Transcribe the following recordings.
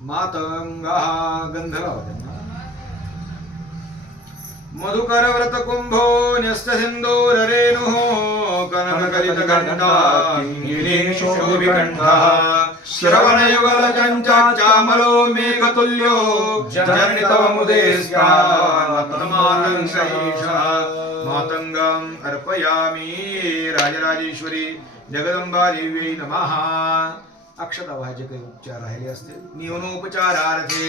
मातंगः गंधर्व मधुकर व्रत कुंभो न्यस्त सिंदूररेणुः कनकलितकण्ठा शोभिकण्ठः श्रवणयुगल चञ्चामलो मेघतुल्यो जननितव मुदेस्कान्मातङ्गैषः मातङ्गम् अर्पयामि राजराजेश्वरी जगदंबा देव्यै नमः। अक्षता वाहचे काही उपचार राहिले असतील नियमोपचारार्थे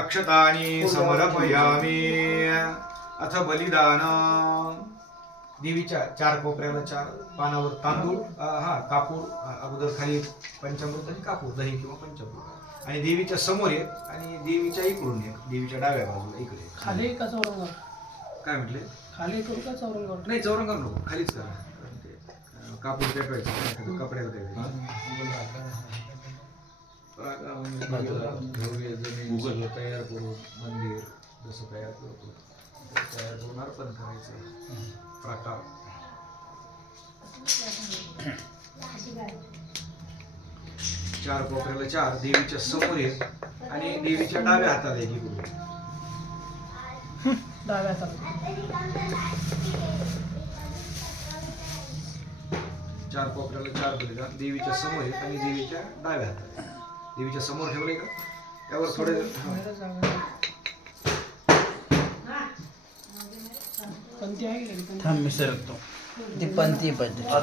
अक्षतानि समर्पयामि। अथ बलिदान देवीच्या 4 कोपऱ्याला 4 पानावर तांदूळ कापूर अगोदर खाली पंचामृत आणि कापूर दही किंवा पंचामृत आणि देवीच्या समोर एक आणि देवीच्या इकडून एक देवीच्या डाव्या बाजूला इकडे खाली का चौरंगावर काय म्हटले खाली करू का चौरंगावर नाही चौरंगावर नको खालीच करा कापूर पेटवायचं कपड्याला पेटवायचं तयार करून मंदिर जसं तयार करतो तयार करून अर्पण करायचं प्रकार 4 कोपऱ्याला 4 देवीच्या समोर एक आणि देवीच्या डाव्या हाताला एक इकडून डाव्या हाताला 4 कोपऱ्याला 4 बलिदान देवीच्या समोर एक आणि देवीच्या डाव्या हाताला देवीच्या समोर ठेवलंय का त्यावर थोडे पंथी आहे की थांब मी सरकतो ती पंथी पाहिजे हा